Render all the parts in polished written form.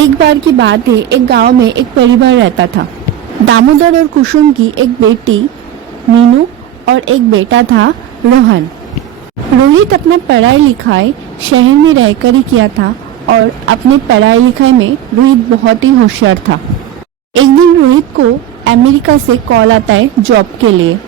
एक बार की बात है, एक गांव में एक परिवार रहता था। दामोदर और कुसुम की एक बेटी मीनू और एक बेटा था रोहन। रोहित अपना पढ़ाई लिखाई शहर में रहकर ही किया था और अपने पढ़ाई लिखाई में रोहित बहुत ही होशियार था। एक दिन रोहित को अमेरिका से कॉल आता है जॉब के लिए।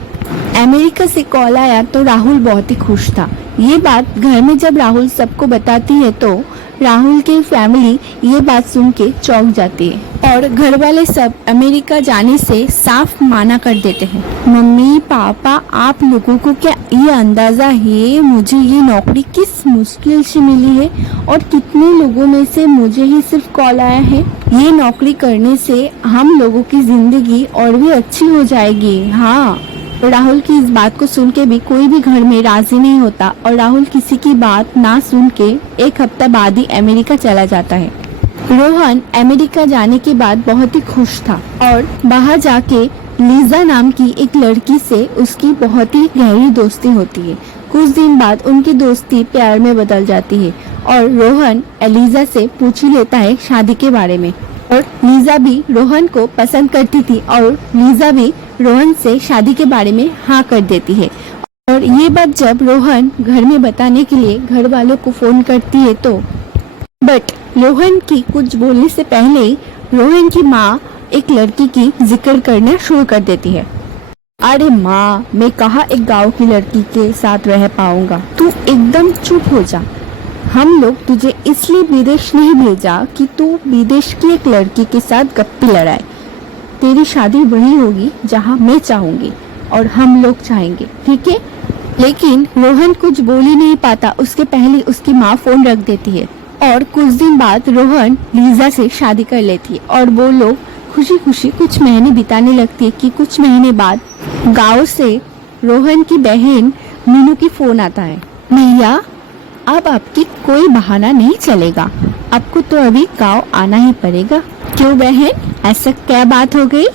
अमेरिका से कॉल आया तो राहुल बहुत ही खुश था। ये बात घर में जब राहुल सबको बताती है तो राहुल की फैमिली ये बात सुन के चौंक जाती है और घर वाले सब अमेरिका जाने से साफ माना कर देते हैं। मम्मी पापा, आप लोगों को क्या ये अंदाजा है मुझे ये नौकरी किस मुश्किल से मिली है और कितने लोगों में से मुझे ही सिर्फ कॉल आया है। ये नौकरी करने से हम लोगों की जिंदगी और भी अच्छी हो जाएगी। हाँ, राहुल की इस बात को सुन के भी कोई भी घर में राजी नहीं होता और राहुल किसी की बात ना सुन के एक हफ्ता बाद ही अमेरिका चला जाता है। रोहन अमेरिका जाने के बाद बहुत ही खुश था और बाहर जाके लीजा नाम की एक लड़की से उसकी बहुत ही गहरी दोस्ती होती है। कुछ दिन बाद उनकी दोस्ती प्यार में बदल जाती है और रोहन लीजा से पूछ ही लेता है शादी के बारे में और लीजा भी रोहन को पसंद करती थी और लीजा भी रोहन से शादी के बारे में हाँ कर देती है। और ये बात जब रोहन घर में बताने के लिए घर वालों को फोन करती है तो बट रोहन की कुछ बोलने से पहले ही रोहन की माँ एक लड़की की जिक्र करना शुरू कर देती है। अरे माँ, मैं कहाँ एक गांव की लड़की के साथ रह पाऊंगा, तू एकदम चुप हो जा। हम लोग तुझे इसलिए विदेश नहीं भेजा कि तू विदेश की एक लड़की के साथ गप्पी लड़ाए। तेरी शादी वही होगी जहाँ मैं चाहूंगी और हम लोग चाहेंगे, ठीक है? लेकिन रोहन कुछ बोल ही नहीं पाता, उसके पहले उसकी माँ फोन रख देती है और कुछ दिन बाद रोहन लीजा से शादी कर लेती है और वो लोग खुशी खुशी कुछ महीने बिताने लगती है कि कुछ महीने बाद गाँव से रोहन की बहन मीनू की फोन आता है। भैया, अब आपकी कोई बहाना नहीं चलेगा, आपको तो अभी गांव आना ही पड़ेगा। क्यों बहन, ऐसा क्या बात हो गई?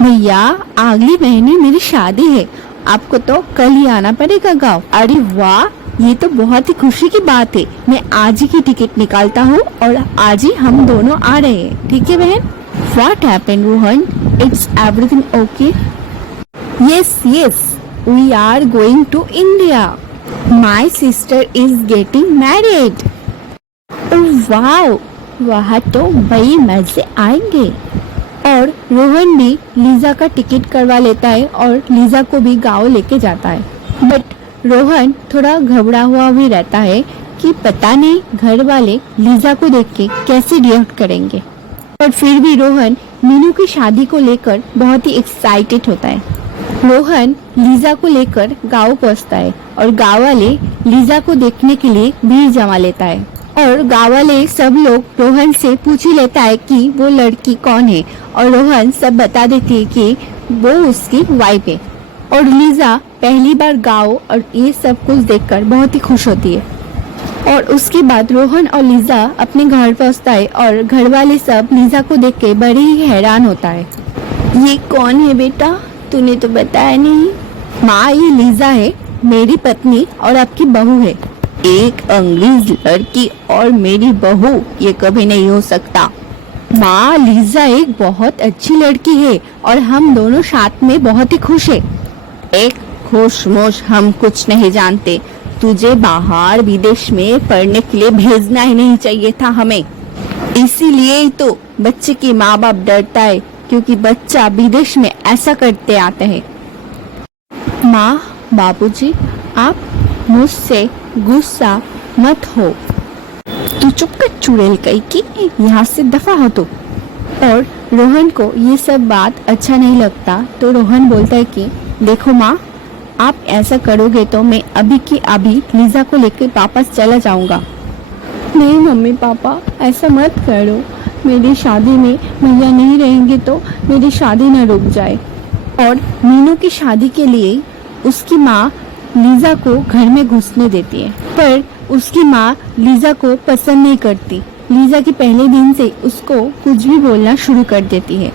भैया, अगले महीने मेरी शादी है, आपको तो कल ही आना पड़ेगा गांव। अरे वाह, ये तो बहुत ही खुशी की बात है। मैं आज ही की टिकट निकालता हूँ और आज ही हम दोनों आ रहे हैं, ठीक है बहन? What happened, Rohan? It's everything okay? Yes, we are going to India. My sister is getting married. Wow, वहाँ तो बड़ी मजे आएंगे। और रोहन भी लीजा का टिकट करवा लेता है और लीजा को भी गाँव लेके जाता है। बट रोहन थोड़ा घबरा हुआ भी रहता है कि पता नहीं घर वाले लीजा को देख के कैसे रिएक्ट करेंगे। पर फिर भी रोहन मीनू की शादी को लेकर बहुत ही एक्साइटेड होता है। रोहन लीजा को लेकर गांव पहुंचता है और गांव वाले लीजा को देखने के लिए भीड़ जमा लेता है और गांव वाले सब लोग रोहन से पूछ ही लेता है कि वो लड़की कौन है और रोहन सब बता देती है कि वो उसकी वाइफ है। और लीजा पहली बार गांव और ये सब कुछ देखकर बहुत ही खुश होती है। और उसके बाद रोहन और लीजा अपने घर पहुंचता है और घर वाले सब लीजा को देख के बड़े ही हैरान होता है। ये कौन है बेटा, तूने तो बताया नहीं। माँ, ये लीजा है, मेरी पत्नी और आपकी बहू है। एक अंग्रेज लड़की और मेरी बहू, ये कभी नहीं हो सकता। माँ, लीजा एक बहुत अच्छी लड़की है और हम दोनों साथ में बहुत ही खुश है। एक खुशमोश हम कुछ नहीं जानते, तुझे बाहर विदेश में पढ़ने के लिए भेजना ही नहीं चाहिए था हमें। इसीलिए ही तो बच्चे की माँ बाप डरता है क्योंकि बच्चा विदेश में ऐसा करते आता है। माँ, बाबूजी, आप मुझसे गुस्सा मत हो। तू चुप कर चुड़ैल कहीं की, यहाँ से दफा हो तो। और रोहन को ये सब बात अच्छा नहीं लगता तो रोहन बोलता है कि देखो माँ, आप ऐसा करोगे तो मैं अभी की अभी लीजा को लेकर वापस चला जाऊंगा। नहीं मम्मी पापा, ऐसा मत करो, मेरी शादी में भैया नहीं रहेंगे तो मेरी शादी न रुक जाए। और मीनू की शादी के लिए उसकी माँ लीजा को घर में घुसने देती है, पर उसकी माँ लीजा को पसंद नहीं करती। लीजा के पहले दिन से उसको कुछ भी बोलना शुरू कर देती है।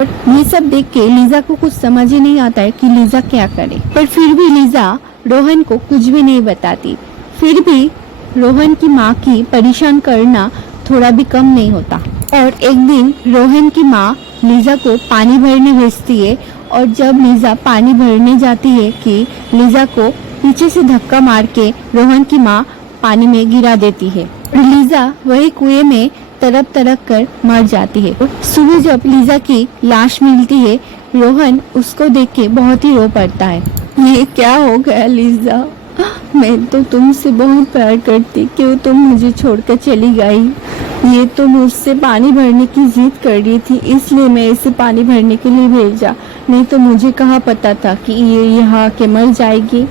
और ये सब देख के लीजा को कुछ समझ ही नहीं आता है कि लीजा क्या करे। पर फिर भी लीजा रोहन को कुछ भी नहीं बताती। फिर भी रोहन की माँ की परेशान करना थोड़ा भी कम नहीं होता। और एक दिन रोहन की माँ लीजा को पानी भरने भेजती है और जब लीजा पानी भरने जाती है कि लीजा को पीछे से धक्का मार के रोहन की माँ पानी में गिरा देती है। लीजा वही कुएं में तड़प तड़प कर मर जाती है। सुबह जब लीजा की लाश मिलती है, रोहन उसको देख के बहुत ही रो पड़ता है। ये क्या हो गया लीजा, मैं तो तुमसे बहुत प्यार करती, क्यों तुम मुझे छोड़कर चली गई? ये तो मुझसे पानी भरने की जिद कर रही थी, इसलिए मैं इसे पानी भरने के लिए भेजा, नहीं तो मुझे कहाँ पता था कि ये यहाँ आके मर जाएगी।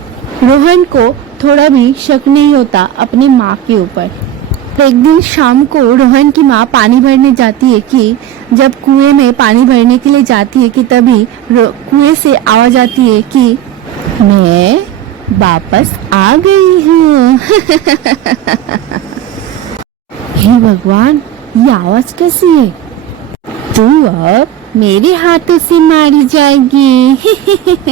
रोहन को थोड़ा भी शक नहीं होता अपनी माँ के ऊपर। एक दिन शाम को रोहन की माँ पानी भरने जाती है कि जब कुएं में पानी भरने के लिए जाती है कि तभी कुएं से आवाज आती है कि मैं वापस आ गई हूँ। हे भगवान, ये आवाज कैसी है? तू अब मेरे हाथों से मारी जाएगी।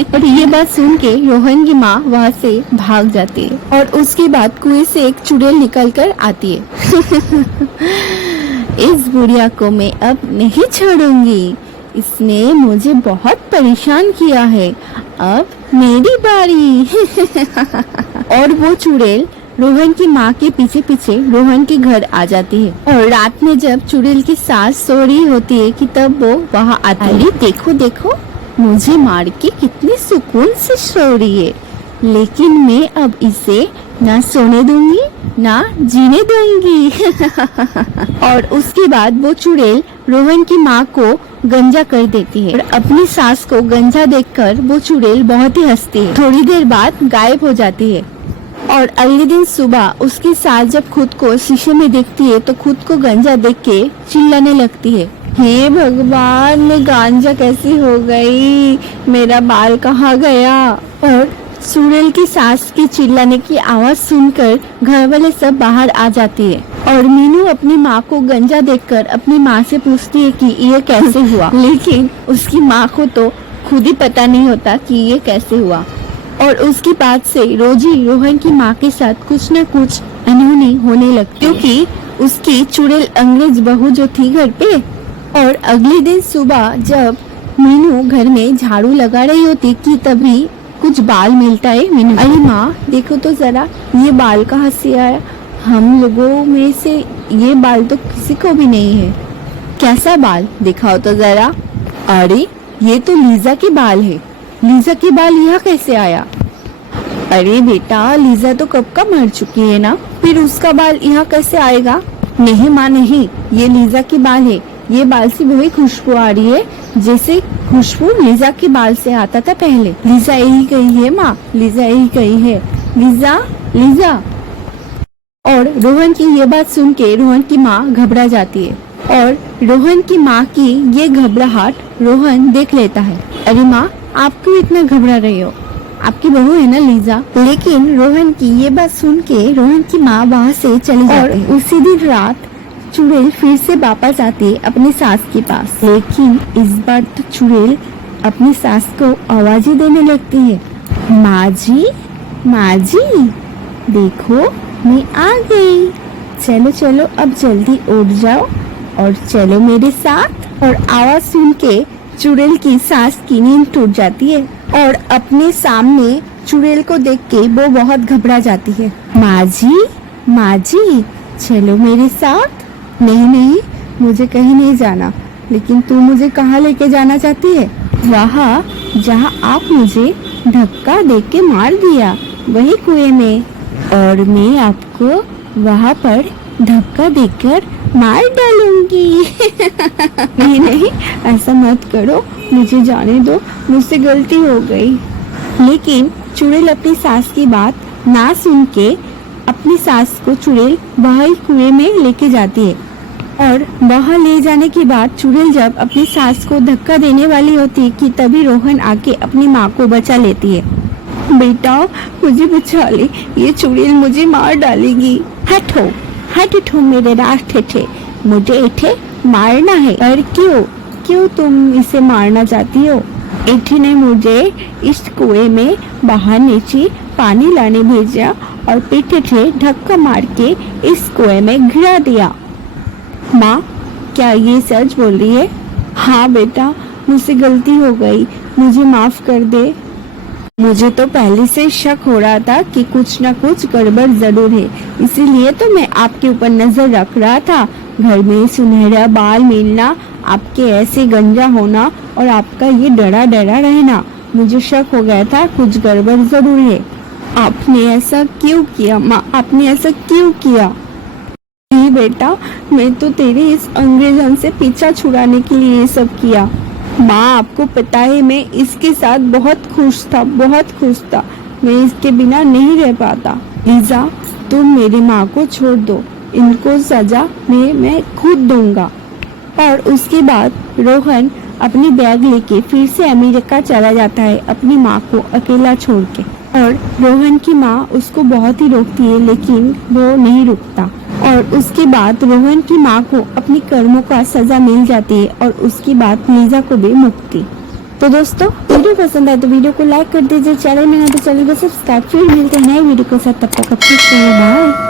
और ये बात सुन के रोहन की माँ वहाँ से भाग जाती है और उसके बाद कुएं से एक चुड़ैल निकल कर आती है। इस बुढ़िया को मैं अब नहीं छोड़ूंगी, इसने मुझे बहुत परेशान किया है, अब मेरी बारी। और वो चुड़ैल रोहन की माँ के पीछे पीछे रोहन के घर आ जाती है और रात में जब चुड़ैल की सास सो रही होती है कि तब वो वहाँ आती है। अरे देखो देखो, मुझे मार के कितने सुकून से सो रही है, लेकिन मैं अब इसे ना सोने दूंगी ना जीने दूंगी। और उसके बाद वो चुड़ैल रोहन की माँ को गंजा कर देती है और अपनी सास को गंजा देखकर वो चुड़ैल बहुत ही हंसती है। थोड़ी देर बाद गायब हो जाती है और अगले दिन सुबह उसकी सास जब खुद को शीशे में देखती है तो खुद को गंजा देख के चिल्लाने लगती है। हे भगवान, मैं गांजा कैसी हो गई, मेरा बाल कहाँ गया? और चुड़ैल की सास की चिल्लाने की आवाज सुनकर घर वाले सब बाहर आ जाती है और मीनू अपनी माँ को गंजा देखकर अपनी माँ से पूछती है कि ये कैसे हुआ। लेकिन उसकी माँ को तो खुद ही पता नहीं होता कि ये कैसे हुआ। और उसकी बात से रोज ही रोहन की माँ के साथ कुछ न कुछ अनहोनी होने लगती, क्योंकि उसकी चुड़ैल अंग्रेज बहू जो थी घर पे। और अगले दिन सुबह जब मीनू घर में झाड़ू लगा रही होती कि तभी कुछ बाल मिलता है मीनू। अरे माँ देखो तो जरा, ये बाल कहाँ से आया? हम लोगों में से ये बाल तो किसी को भी नहीं है। कैसा बाल, दिखाओ तो जरा। अरे ये तो लीजा के बाल है, लीजा के बाल यहाँ कैसे आया? अरे बेटा, लीजा तो कब का मर चुकी है ना, फिर उसका बाल यहाँ कैसे आएगा? नहीं माँ नहीं, ये लीजा के बाल है, ये बाल से वही खुशबू आ रही है जैसे खुशबू लीजा के बाल से आता था पहले। लीजा यही गई है माँ, लीजा यही गई है, लीजा लीजा। और रोहन की ये बात सुन के रोहन की माँ घबरा जाती है और रोहन की माँ की ये घबराहट रोहन देख लेता है। अरे माँ, आप क्यों इतना घबरा रही हो? आपकी बहू है ना लीजा। लेकिन रोहन की ये बात सुन के रोहन की माँ वहाँ से चली जाती है। उसी दिन रात चुड़ैल फिर से वापस आती है अपनी सास के पास, लेकिन इस बार तो चुड़ैल अपनी सास को आवाज ही देने लगती है। माँ जी, माँ जी, देखो मैं आ गई, चलो चलो अब जल्दी उठ जाओ और चलो मेरे साथ। और आवाज सुन के चुड़ैल की सास की नींद टूट जाती है और अपने सामने चुड़ैल को देख के वो बहुत घबरा जाती है। माँ जी, चलो मेरे साथ। नहीं नहीं, मुझे कहीं नहीं जाना, लेकिन तू मुझे कहाँ लेके जाना चाहती है? वहाँ जहाँ आप मुझे धक्का देके के मार दिया, वही कुएं में, और मैं आपको वहाँ पर धक्का देकर मार डालूंगी। नहीं नहीं, ऐसा मत करो, मुझे जाने दो, मुझसे गलती हो गई। लेकिन चुड़ैल अपनी सास की बात ना सुन के अपनी सास को चुड़ैल वही कुएं में लेके जाती है और वहाँ ले जाने के बाद चुड़ैल जब अपनी सास को धक्का देने वाली होती है कि तभी रोहन आके अपनी माँ को बचा लेती है। बेटा मुझे बचा ले, ये चुड़ैल मुझे मार डालेगी। हटो हटो मेरे रास्ते से, मुझे इसे मारना है। और क्यों तुम इसे मारना चाहती हो? इठी ने मुझे इस कुएं में बाहर नीचे पानी लाने भेजा और पीछे से धक्का मार के इस कुएं में गिरा दिया। माँ, क्या ये सच बोल रही है? हाँ बेटा, मुझसे गलती हो गई, मुझे माफ कर दे। मुझे तो पहले से शक हो रहा था कि कुछ ना कुछ गड़बड़ जरूर है, इसीलिए तो मैं आपके ऊपर नजर रख रहा था। घर में सुनहरा बाल मिलना, आपके ऐसे गंजा होना और आपका ये डरा डरा रहना, मुझे शक हो गया था कुछ गड़बड़ जरूर है। आपने ऐसा क्यों किया माँ? आपने ऐसा क्यों किया? नहीं बेटा, मैं तो तेरे इस अंग्रेजन से पीछा छुड़ाने के लिए ये सब किया। माँ, आपको पता है मैं इसके साथ बहुत खुश था, बहुत खुश था। मैं इसके बिना नहीं रह पाता। लीजा, तुम मेरी माँ को छोड़ दो, इनको सजा मैं खुद दूंगा। और उसके बाद रोहन अपनी बैग लेके फिर से अमेरिका चला जाता है, अपनी माँ को अकेला छोड़ के। और रोहन की माँ उसको बहुत ही रोकती है, लेकिन वो नहीं रुकता। और उसके बाद रोहन की माँ को अपनी कर्मों का सजा मिल जाती है और उसके बाद लीजा को भी मुक्ति। तो दोस्तों, वीडियो पसंद आए तो वीडियो को लाइक कर दीजिए, चैनल में नए तो चैनल को सब्सक्राइब। फिर मिलते हैं नए वीडियो के साथ, तब तक अपनी बाय।